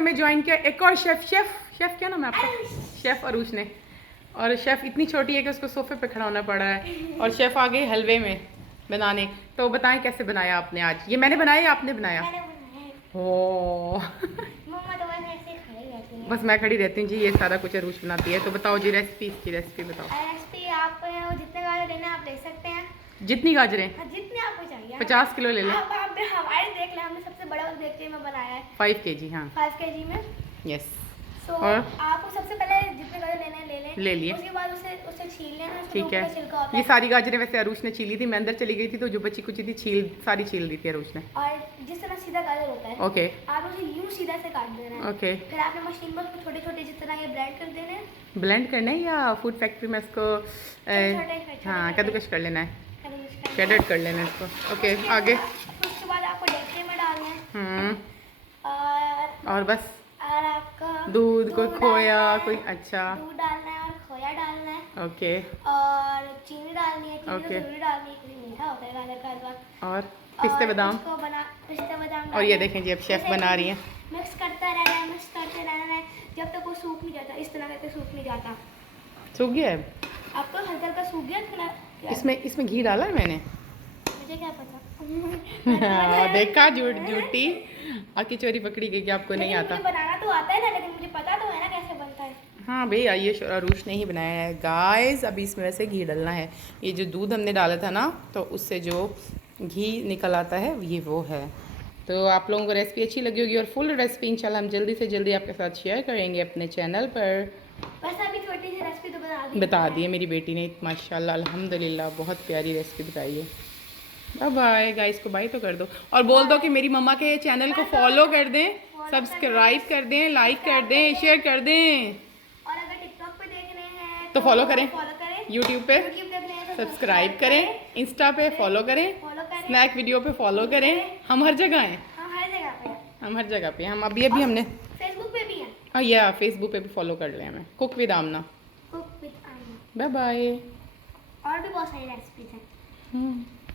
हमें ज्वाइन किया एक और शेफ़ क्या नाम है आपका? शेफ़ अरूष ने। और शेफ़ इतनी छोटी है कि उसको सोफे पे खड़ा होना पड़ा है। और शेफ़ आ गए हलवे में बनाने। तो बताएं कैसे बनाया आपने आज? ये मैंने बनाया या आपने बनाया? ओ बस मैं खड़ी रहती हूँ जी, ये सारा कुछ अरूष बनाती है। तो बताओ जी इसकी रेसिपी बताओ। रेसिपी आप जितने गाजर लेना आप ले सकते हैं। जितनी गाजरें? जितनी आपको चाहिए। 50 किलो ले लें। आप हमारे देख लें, हमने सबसे बड़ा देखते में बनाया है 5 kg। हाँ 5 kg में। यस। और आपको सबसे पहले जितने गाजर लेने हैं ले लिए। उसके बाद उसे छील लेना। ठीक है। ये सारी गाजरें वैसे अरूष ने छीली थी, मैं अंदर चली गई थी तो जो बची कुछ थी सारी छील दी थी अरूष ने। और जिस तरह सीधा गाजर होता है ओके आप उसे यूं सीधा से काट देना है। ओके। फिर आपने मशीन पर छोटे छोटे जिस तरह ये ब्लेंड कर देने हैं। ब्लेंड करना है या फूड फैक्ट्री में इसको हाँ कद्दूकश कर लेना है, शेडेड कर लेना है इसको। ओके आगे। उसके बाद आपको डेक्चे में डालना है। और बस और आपका दूध कोई खोया कोई? अच्छा दूध डालना है और खोया डालना है। ओके। और चीनी डालनी है। चीनी ओके। तो जरूरी डालनी है क्योंकि मीठा होता है गाजर का हलवा। और पिस्ते बादाम? पिस्ते बादाम। और ये देखें जी अब शेफ बना रही है। मिक्स करता रहना है, मिक्स करते रहना है जब तक वो सूख नहीं जाता। इस तरह करके सूख नहीं जाता। सूख गया है आपको हल्का हल्का सूख गया थोड़ा। इसमें घी डाला है मैंने? मुझे क्या पता। देखा झूठी आकी चोरी पकड़ी गई कि आपको नहीं आता। मुझे बनाना तो आता है ना, लेकिन मुझे पता तो है ना कैसे बनता है। हाँ भाई ये अरूष ने ही बनाया है गाइस। अभी इसमें वैसे घी डालना है। ये जो दूध हमने डाला था ना तो उससे जो घी निकल आता है ये वो है। तो आप लोगों को रेसिपी अच्छी लगी होगी और फुल रेसिपी इंशाल्लाह हम जल्दी से जल्दी आपके साथ शेयर करेंगे अपने चैनल पर। बस अभी छोटी सी रेसिपी तो बता दी है मेरी बेटी ने माशाल्लाह अल्हम्दुलिल्लाह, बहुत प्यारी रेसिपी बताई है। बाय बाय गाइस को बाय तो कर दो और बोल दो कि मेरी मम्मा के चैनल को फॉलो कर दें, सब्सक्राइब कर दें, लाइक कर दें, शेयर कर दें। और अगर टिकटॉक पे देख रहे हैं तो फॉलो करें, यूट्यूब पे तो सब्सक्राइब करें, इंस्टा पे फॉलो करें, स्नैक वीडियो पे फॉलो करें। हम हर जगह हैं, हम हर जगह पे। हम अभी हमने फेसबुक पे भी हैं। हाँ या फेसबुक पे भी फॉलो कर लें हमें, cook with Aamna. Bye bye. और भी बहुत सारी रेसिपीज हैं।